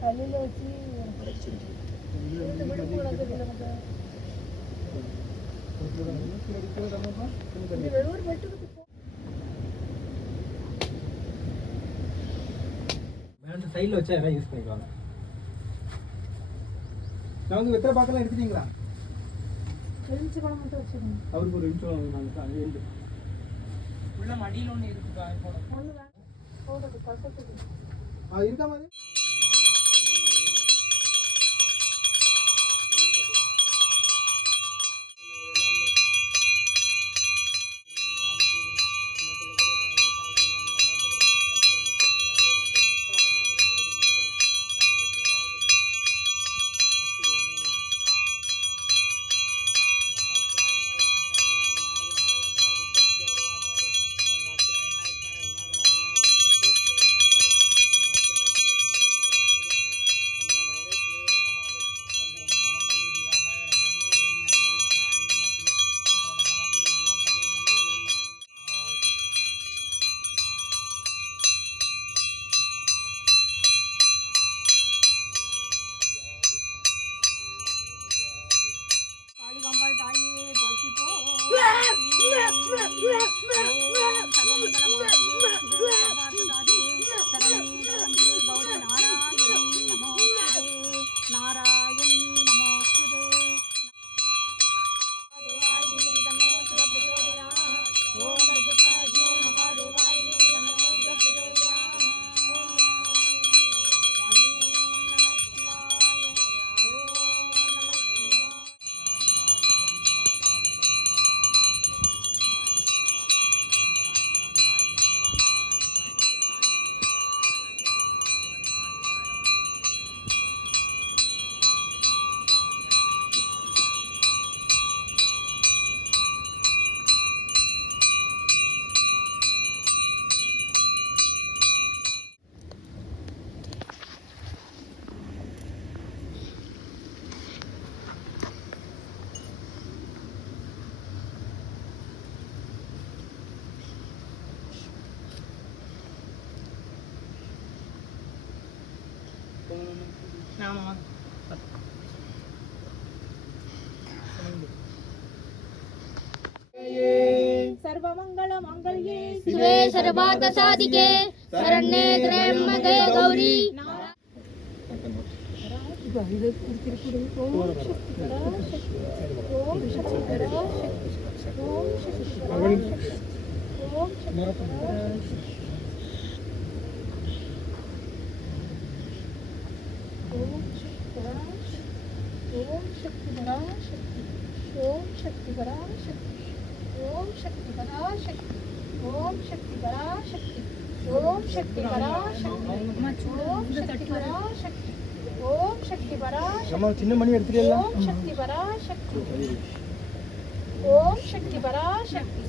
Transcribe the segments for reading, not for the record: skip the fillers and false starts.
கல்லில் வச்சு சைடில் வச்சா எல்லாம் யூஸ் பண்ணிக்குவாங்க. நான் வந்து வெத்தலை பார்க்கலாம் எடுத்துட்டீங்களா? எலுமிச்சை பழம் மட்டும் வச்சுக்கணும். அவருக்கு ஒரு நிமிஷம் அங்கே இருந்து உள்ள மடியில் ஒன்று இருக்குப்பா. ஒன்று போடுறது கசத்துக்கு இருக்கா மாதிரி सर्वमंगल मंगल्ये शिवे सर्वार्थ साधिके शरण्ये त्र्यंबके गौरी ओम शक्ति पराशक्ति ओम शक्ति पराशक्ति ओम शक्ति पराशक्ति ओम शक्ति पराशक्ति ओम शक्ति पराशक्ति ओम शक्ति पराशक्ति ओम शक्ति पराशक्ति நம்ம சின்ன மணி எடுத்துட்டீங்களா? ओम शक्ति पराशक्ति ஓம் சக்தி பராசக்தி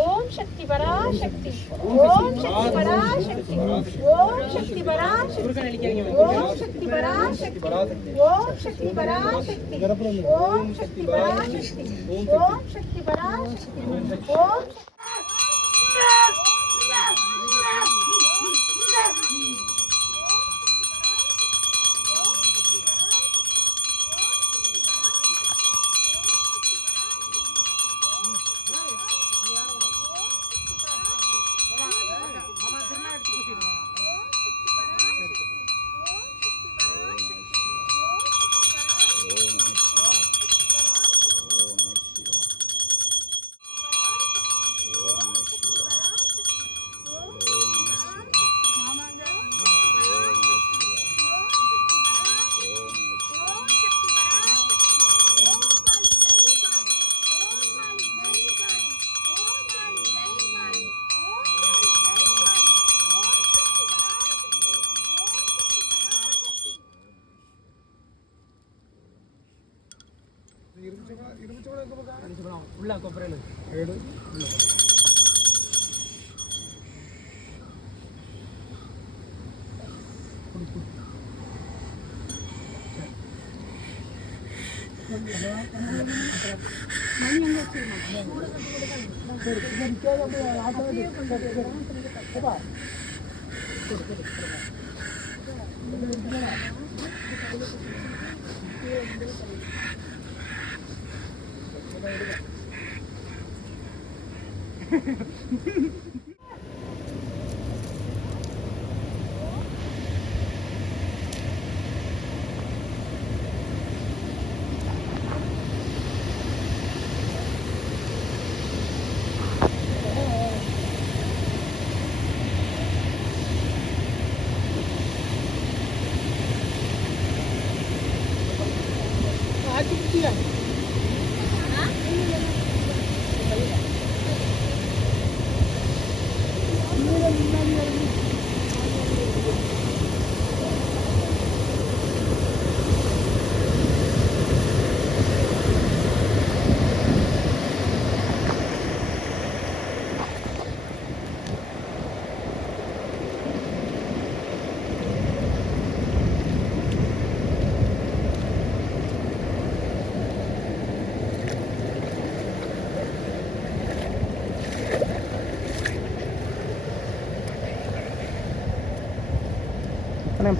ஓம் சக்தி பராசக்தி ஓம் சக்தி பராசக்தி ஓம் சக்தி பராசக்தி ஓம் சக்தி பராசக்தி ஓம் சக்தி பராசக்தி ஓம் சக்தி பராசக்தி ஓம் சக்தி பராசக்தி ஓம் உள்ள கொப்பரையில்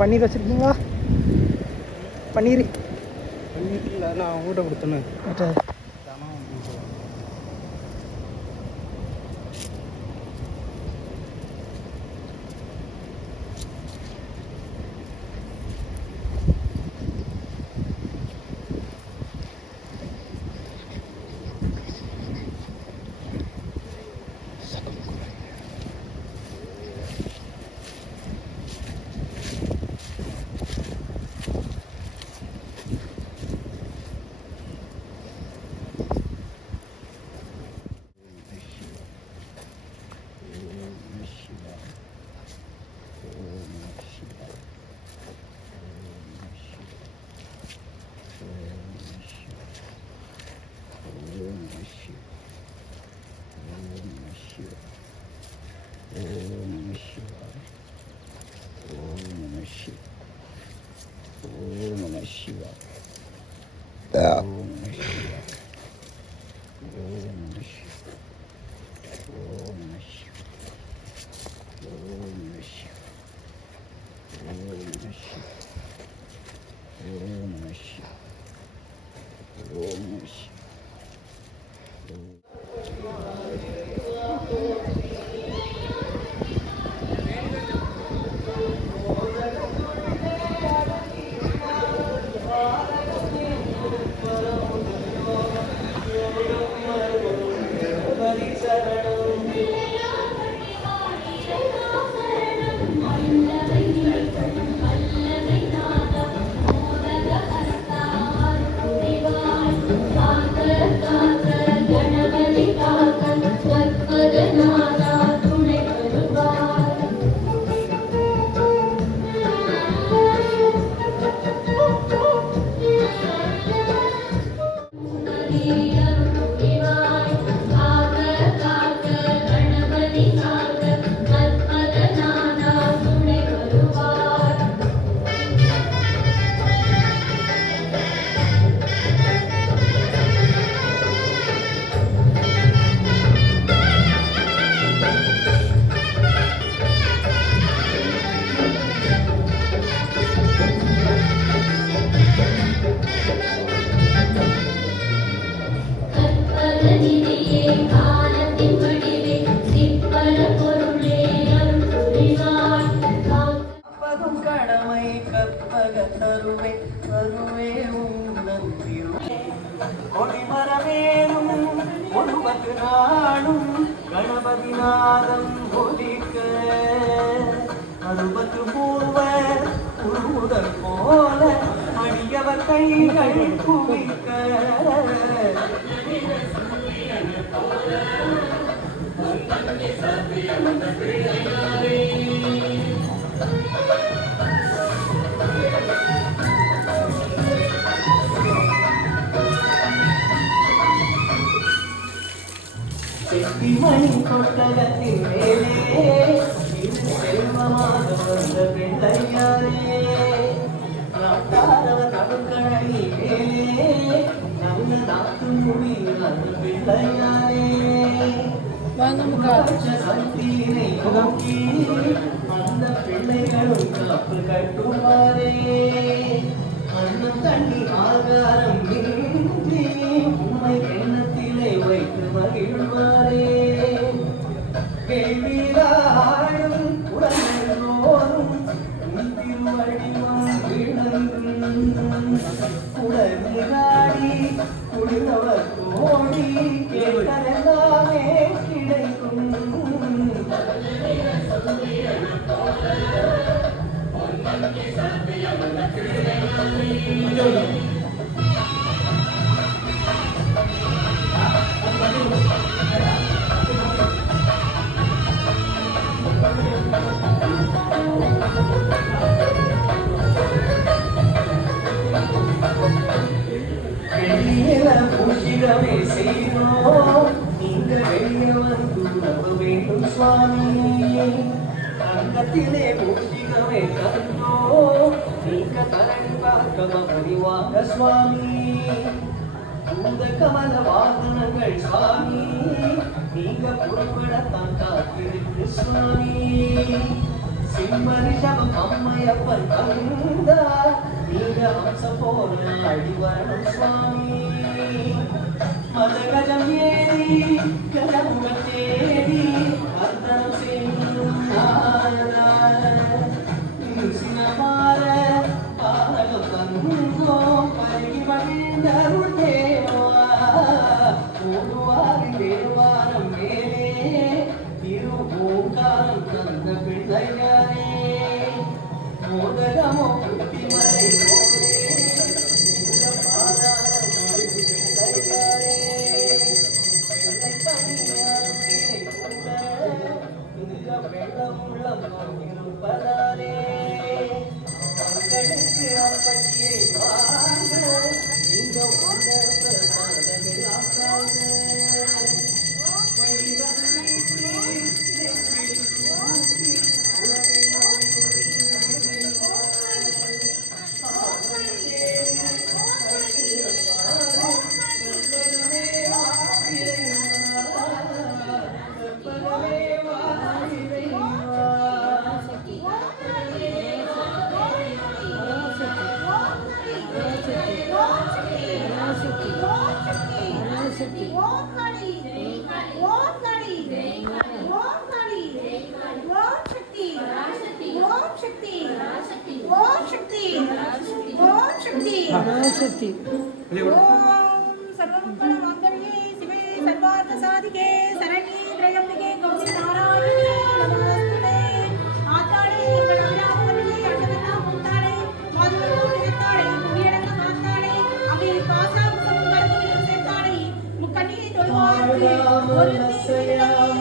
பன்னீர் வச்சுருக்கீங்களா? பன்னீர் இல்லை, நான் உங்கள்கிட்ட கொடுத்தேன்னு. Bye. கற்பக தருவே தருவே உந்தன் கொடிமரமேனும் ஒருபத்து நாளும் கணபதி நாதம் ஒலிக்க அறுபத்து பூர்வ உருமுதல் போல அடியவர் கைகள் குவிக்க செட்டிமணி கொட்டகத்தின் மேலே செல்வமாக வந்த பிள்ளையாரே நாட்டாரவர் நடுக்கழனி மேலே நல்ல நாட்டு மொழி அந்த பிள்ளையாரே சக்தியினை நோக்கி அந்த பிள்ளைகளும் காப்பு கட்டுவாரே அன்னம் தண்ணி ஆகாரம் இன்றி உண்மை எண்ணத்திலே வைத்து மகிழ்வாரே கேள்வியாடும் உடனோரும் திருவடிவம் விளங்கும் உடனாடி குளிரவர் கோடி கேட்டதெல்லாமே கிடைக்கும் பூஷிடமே செய்தோம் நீங்கள் வெளியே வந்து உணவ வேண்டும் சுவாமி அங்கத்திலே பூஷிடமே தந்தோம் நீங்க தரணி பார்க்க பரிவாங்க சுவாமி பூத கமல வாகனங்கள் சுவாமி நீங்க பொறுப்பிடத்தான் காத்திருக்கு சுவாமி சிம்மரிஷபம் அம்மையப்பன் தந்தா நீங்க அம்ச போல அடிவரணம் சுவாமி மதகஜம் ஏறி கஜமுக தேடி அர்த்தம் செய்யும் சினமார பாலகம் தந்தோம் பருகி மகிழ்ந்தருள் தேவா ஓடுவாரின் தேவாரம் மேலே திரு ஓங்காரம் தந்த பிள்ளையாரே மோதகமோ புத்திமலை போலே இருப்பதாலே மக்களுக்கு அப்பட்டியை வாங்க இந்த सर्वमंगल मांगल्ये शिवे सर्वार्थ साधिके शरण्ये त्र्यंबके गौरी नारायणी नमोस्तुते आताळे गणरामवल्ली अण्डवना मुक्ताळे माधुरपूर्णताळे मुगियडंग माताळे अभी पासाम समुद्रத்தில் சேர்த்தாळे முக்கண்ணியை தொழுவார்க்கு ஒரு தீவிரம்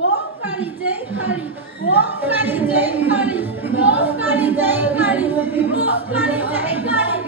ओम काली जय काली ओम काली जय काली ओम काली जय काली ओम काली जय काली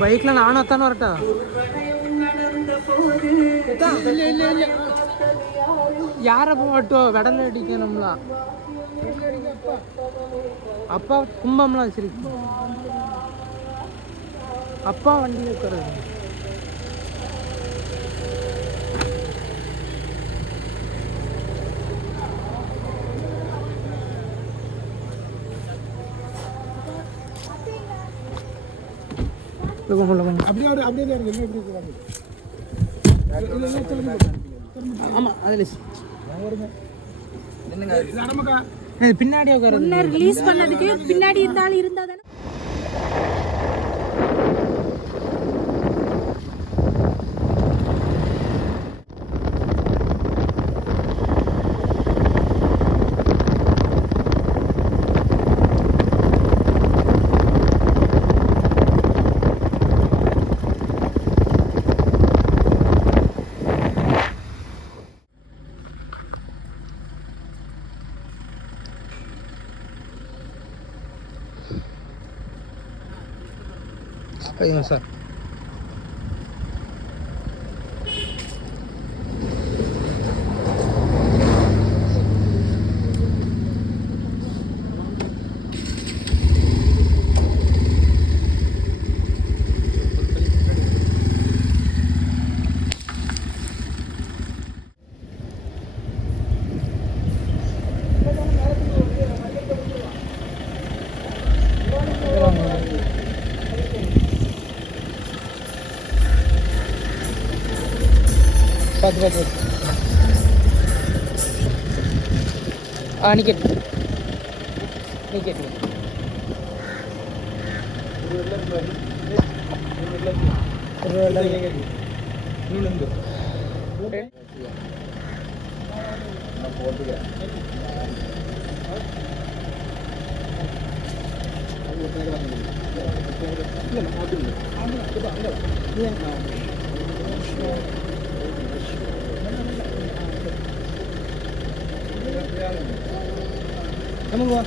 பைக்கில் நானும் அத்தானே வரட்டா? யாரை போட்டோம் வெடல் அடிக்கணும்ல. அப்பா கும்பம்லாம் வச்சிருக்கு. அப்பா வண்டி வைக்கிறது. பின்னாடி ரிலீஸ் பண்ணதுக்கு பின்னாடி இருந்தாலும் இருந்தாதானே. ஐயோ சார். பார்த்து நிக்கெட்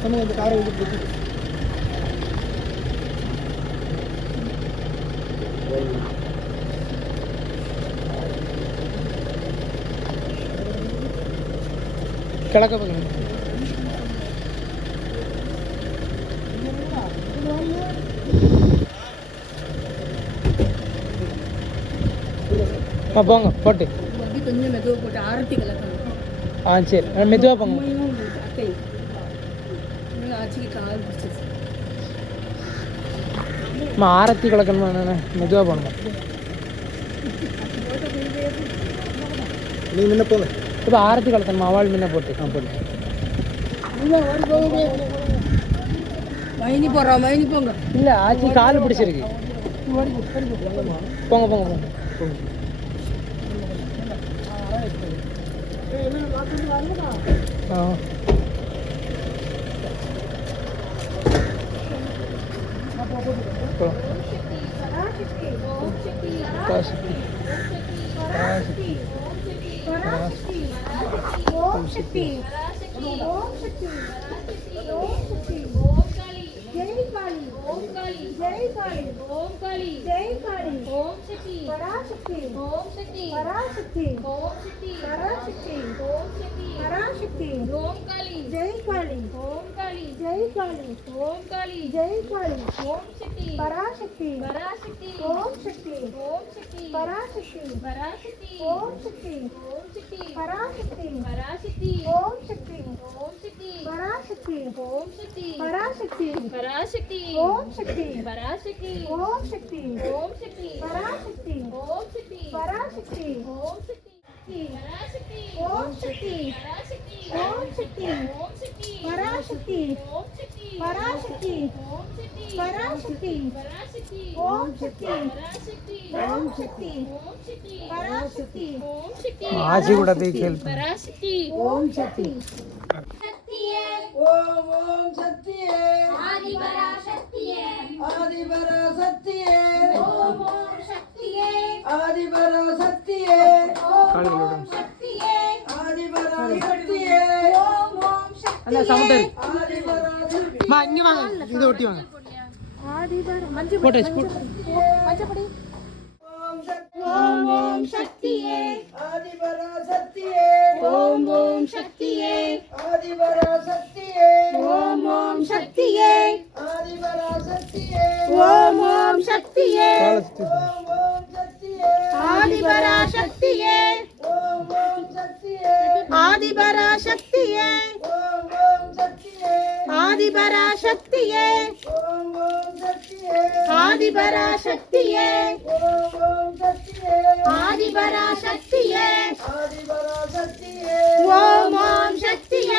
நம்ம இந்த காரை விட்டு கிழக்க பக்கம் போங்க போட்டு கொஞ்சம் மெதுவாக போட்டு ஆரத்தி கலக்கணும். சரி மெதுவாக போங்க. ஆட்சிக்கு கால் பிடிச்சிச்சு. ஆரத்தி கலக்கணுமா என்ன மெதுவாக போங்க. நீ முன்ன போங்க. இப்போ ஆரத்தி கலக்கணுமா அவள் முன்ன போட்டு போட்டு மைனி போடுறோம். மைனி போங்க. இல்லை ஆச்சி கால் பிடிச்சிருக்கு. போங்க போங்க போங்க आजी கூட போய் கேள் பராசக்தி ஓம் சக்தி சக்தியே ஓம் ஓம் சக்தியே ஆதி பராசக்தியே ஆதி பராசக்தியே ஓம் ஓம் சக்தியே ஆதி பராசக்தியே ஓம் ஓம் சக்தியே ஆதி பராசக்தியே ஓம் ஓம் சக்தியே அண்ணா சவுண்ட் ஆதி பராசக்தி மா இங்க வாங்க இத ஒட்டி வாங்க ஆதி பராசக்தி போடு மஞ்சப்படி ஓம் ஓம் சக்தியே ஆதி பராசக்தியே ஓம் ஓம் சக்தியே ஆதி பராசக்தியே ஓம் ஓம் சக்தியே ஆதி பராசக்தியே ஓம் ஓம் சக்தியே ஓம் ஓம் சக்தியே ஆதி பராசக்தியே ஓம் ஓம் சக்தியே ஆதி பராசக்தியே ஓம் ஓம் சக்தியே ஆதி பராசக்தியே ஓம் ஓம் சக்தியே ஆதி பராசக்தியே ஓம் ஓம் சக்தியே ஆதி பராசக்தியே ஆதி பராசக்தியே ஓம் ஓம் சக்தியே ஆதி பராசக்தியே ஓம் ஓம் சக்தியே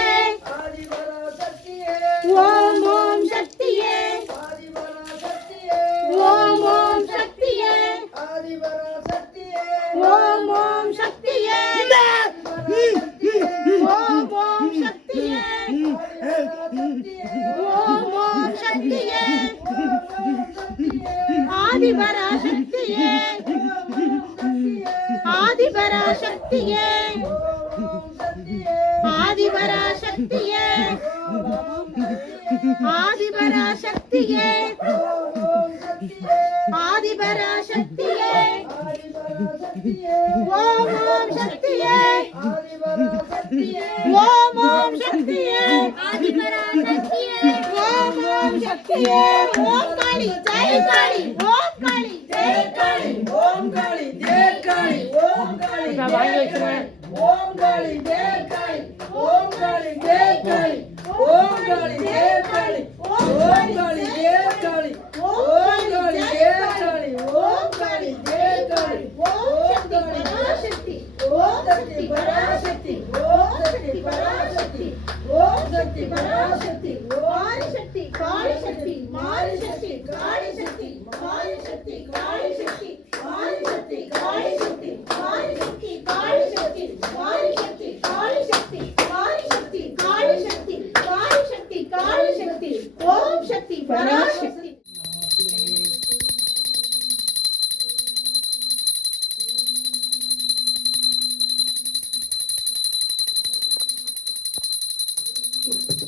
ஆதி பராசக்தியே ஓம் ஓம் சக்தியே ஆதி பராசக்தியே ஓம் ஓம் சக்தியே ஓம் ஓம் சக்தியே ஓம் ஓம் சக்தியே ஆதி பராசக்தியே ஆதி பராசக்தியே ஆதி பராசக்தியே ஆதி பராசக்தியே ஆதி பராசக்தியே ஓம் ஓம் சக்தியே ஓம் ஓம் சக்தியே ஆதி பராசக்தியே ஓம் ஓம் சக்தியே ஓம் காளி ஜெய் காளி ஓம் காளி ஜெய் காளி ஓம் காளி ஜெய் காளி ஓம் காளி வாங்கி வச்சுறேன் ஓம் காளி ஜெய் காளி ஓம் காளி ஜெய் காளி ஓம் காளி ஜெய் காளி ஓம் காளி ஜெய் காளி ஓம்